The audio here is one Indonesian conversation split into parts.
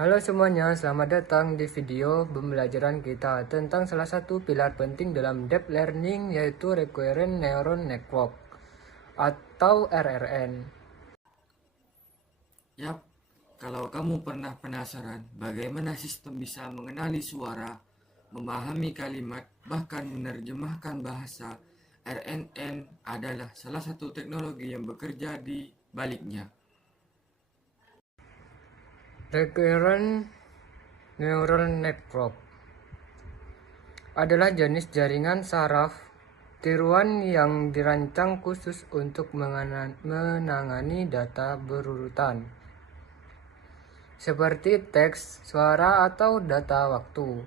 Halo semuanya, selamat datang di video pembelajaran kita tentang salah satu pilar penting dalam deep learning, yaitu Recurrent Neural Network atau RNN. Yap, kalau kamu pernah penasaran bagaimana sistem bisa mengenali suara, memahami kalimat, bahkan menerjemahkan bahasa, RNN adalah salah satu teknologi yang bekerja di baliknya. Recurrent Neural Network adalah jenis jaringan saraf tiruan yang dirancang khusus untuk menangani data berurutan, seperti teks, suara, atau data waktu.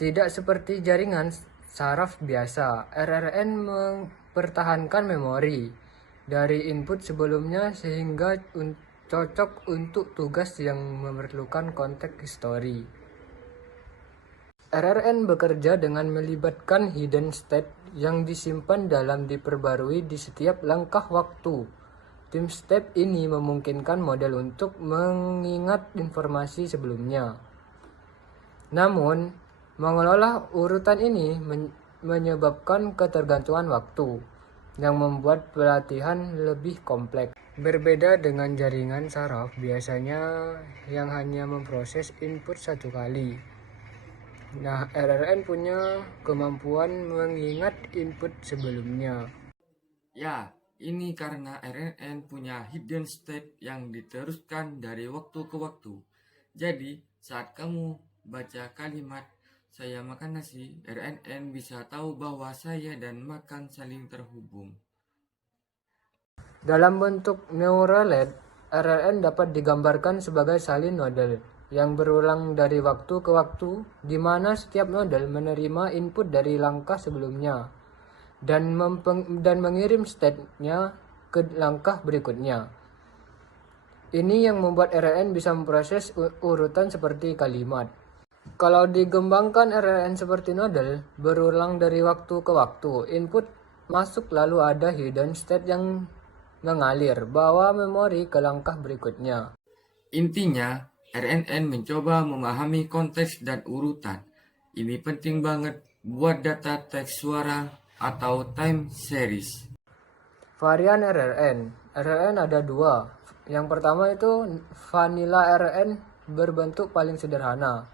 Tidak seperti jaringan saraf biasa, RNN mempertahankan memori dari input sebelumnya sehingga cocok untuk tugas yang memerlukan konteks histori. RNN bekerja dengan melibatkan hidden state yang disimpan dalam diperbarui di setiap langkah waktu. Tim step ini memungkinkan model untuk mengingat informasi sebelumnya. Namun, mengelola urutan ini menyebabkan ketergantungan waktu, yang membuat pelatihan lebih kompleks. Berbeda dengan jaringan saraf biasanya yang hanya memproses input satu kali. Nah, RNN punya kemampuan mengingat input sebelumnya. Ya, ini karena RNN punya hidden state yang diteruskan dari waktu ke waktu. Jadi, saat kamu baca kalimat "saya makan nasi", RNN bisa tahu bahwa saya dan makan saling terhubung. Dalam bentuk neuraled, RNN dapat digambarkan sebagai salin nodal yang berulang dari waktu ke waktu, di mana setiap nodal menerima input dari langkah sebelumnya dan mengirim state-nya ke langkah berikutnya. Ini yang membuat RNN bisa memproses urutan seperti kalimat. Kalau dikembangkan RNN seperti nodal, berulang dari waktu ke waktu, input masuk lalu ada hidden state yang mengalir bawa memori ke langkah berikutnya. Intinya, RNN mencoba memahami konteks dan urutan. Ini penting banget buat data teks suara atau time series. Varian RNN ada dua. Yang pertama itu vanilla RNN berbentuk paling sederhana.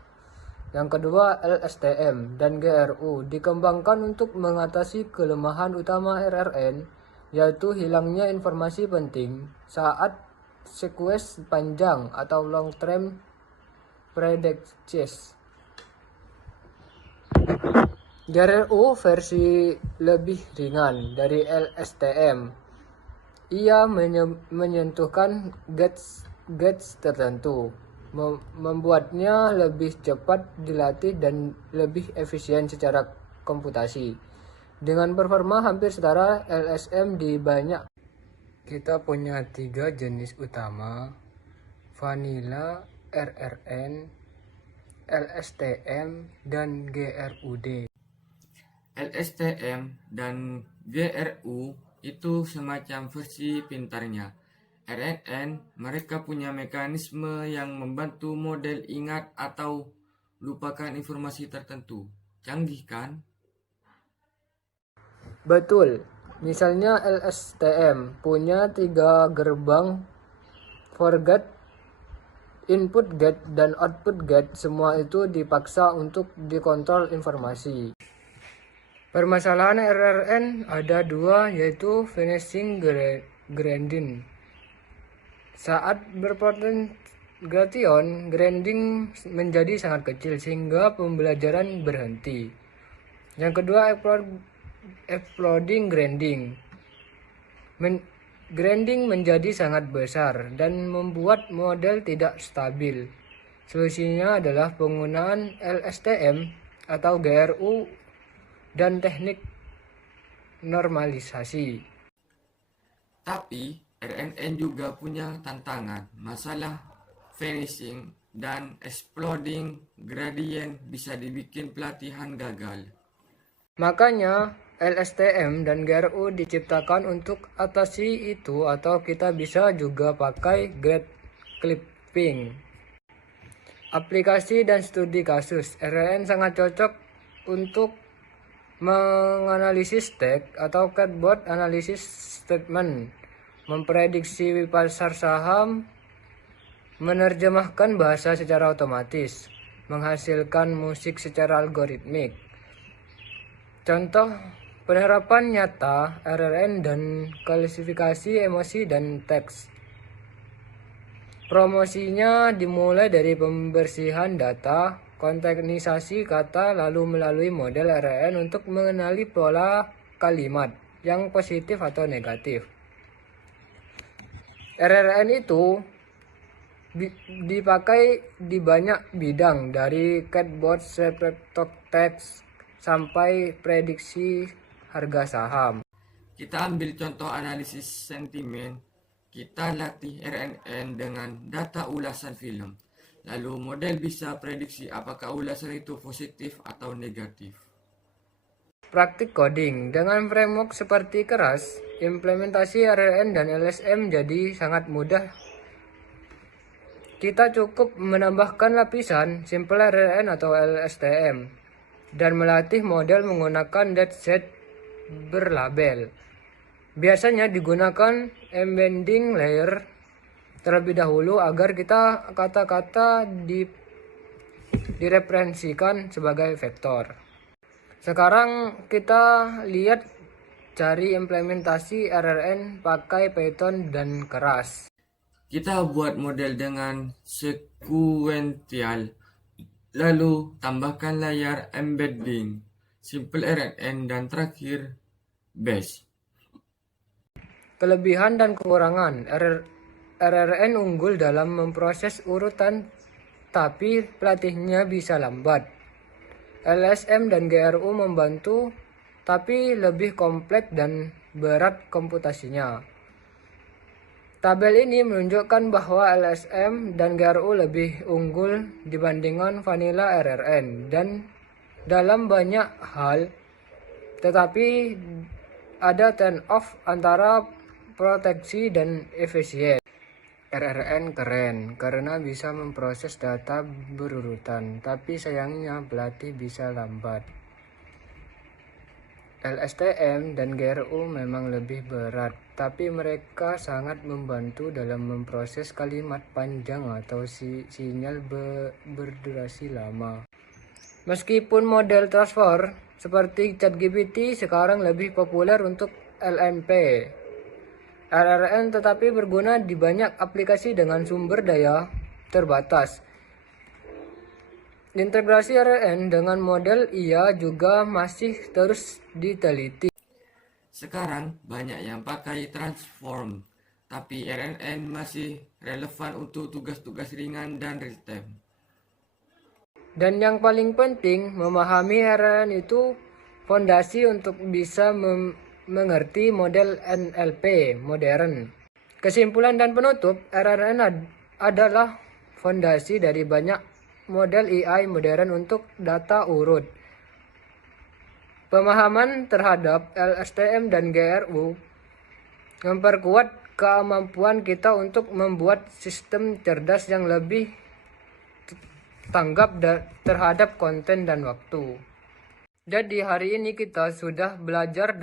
Yang kedua LSTM dan GRU dikembangkan untuk mengatasi kelemahan utama RNN, yaitu hilangnya informasi penting saat sequence panjang atau long term predictions. GRU versi lebih ringan dari LSTM. Ia menyentuhkan gates tertentu, membuatnya lebih cepat dilatih dan lebih efisien secara komputasi. Dengan performa hampir setara LSM di banyak. Kita punya 3 jenis utama: vanilla, RNN, LSTM, dan GRUD. LSTM dan GRU itu semacam versi pintarnya. RNN mereka punya mekanisme yang membantu model ingat atau lupakan informasi tertentu. Canggih kan? Betul, misalnya LSTM punya 3 gerbang forget, input get, dan output get. Semua itu dipaksa untuk dikontrol informasi. Permasalahan RNN ada dua, yaitu finishing grinding. Saat berpropagation, grinding menjadi sangat kecil sehingga pembelajaran berhenti. Yang kedua, exploding grinding. Grinding menjadi sangat besar dan membuat model tidak stabil. Solusinya adalah penggunaan LSTM atau GRU dan teknik normalisasi. Tapi RNN juga punya tantangan. Masalah vanishing dan exploding gradient bisa dibikin pelatihan gagal. Makanya LSTM dan GRU diciptakan untuk atasi itu, atau kita bisa juga pakai grade clipping. Aplikasi dan studi kasus. RLN sangat cocok untuk menganalisis teks atau chatbot analisis statement, memprediksi pasar saham, menerjemahkan bahasa secara otomatis, menghasilkan musik secara algoritmik. Contoh penerapan nyata RLN dan klasifikasi emosi dan teks. Promosinya dimulai dari pembersihan data, kontekstualisasi kata, lalu melalui model RLN untuk mengenali pola kalimat yang positif atau negatif. RLN itu dipakai di banyak bidang, dari chatbot, talk text, sampai prediksi harga saham. Kita ambil contoh analisis sentimen. Kita latih RNN dengan data ulasan film. Lalu model bisa prediksi apakah ulasan itu positif atau negatif. Praktik coding. Dengan framework seperti Keras, implementasi RLN dan LSM jadi sangat mudah. Kita cukup menambahkan lapisan simple RLN atau LSTM dan melatih model menggunakan dataset berlabel. Biasanya digunakan embedding layer terlebih dahulu agar kata-kata direferensikan sebagai vektor. Sekarang kita lihat cari implementasi RLN pakai Python dan Keras. Kita buat model dengan sequential, lalu tambahkan layar embedding, simple RNN, dan terakhir bash. Kelebihan dan kekurangan. RLN unggul dalam memproses urutan, tapi pelatihnya bisa lambat. LSM dan GRU membantu, tapi lebih kompleks dan berat komputasinya. Tabel ini menunjukkan bahwa LSM dan GRU lebih unggul dibandingkan vanilla RLN dan dalam banyak hal, tetapi ada trade-off antara proteksi dan efisien. RLN keren karena bisa memproses data berurutan, tapi sayangnya pelatih bisa lambat. LSTM dan GRU memang lebih berat, tapi mereka sangat membantu dalam memproses kalimat panjang atau sinyal berdurasi lama. Meskipun model transfer seperti ChatGPT sekarang lebih populer untuk LMP, RLN tetapi berguna di banyak aplikasi dengan sumber daya terbatas. Integrasi RLN dengan model IA juga masih terus diteliti. Sekarang banyak yang pakai transform, tapi RNN masih relevan untuk tugas-tugas ringan dan real time. Dan yang paling penting, memahami RLN itu fondasi untuk bisa mengerti model NLP modern. Kesimpulan dan penutup, RLN adalah fondasi dari banyak model AI modern untuk data urut. Pemahaman terhadap LSTM dan GRU memperkuat kemampuan kita untuk membuat sistem cerdas yang lebih tanggap terhadap konten dan waktu. Jadi hari ini kita sudah belajar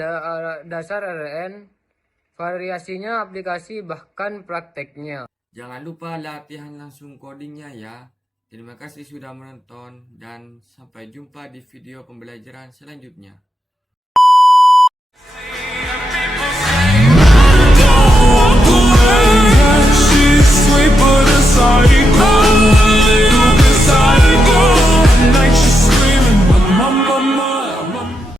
dasar RLN, variasinya, aplikasi, bahkan prakteknya. Jangan lupa latihan langsung codingnya ya. Terima kasih sudah menonton dan sampai jumpa di video pembelajaran selanjutnya.